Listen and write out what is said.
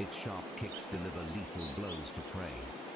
Its sharp kicks deliver lethal blows to prey.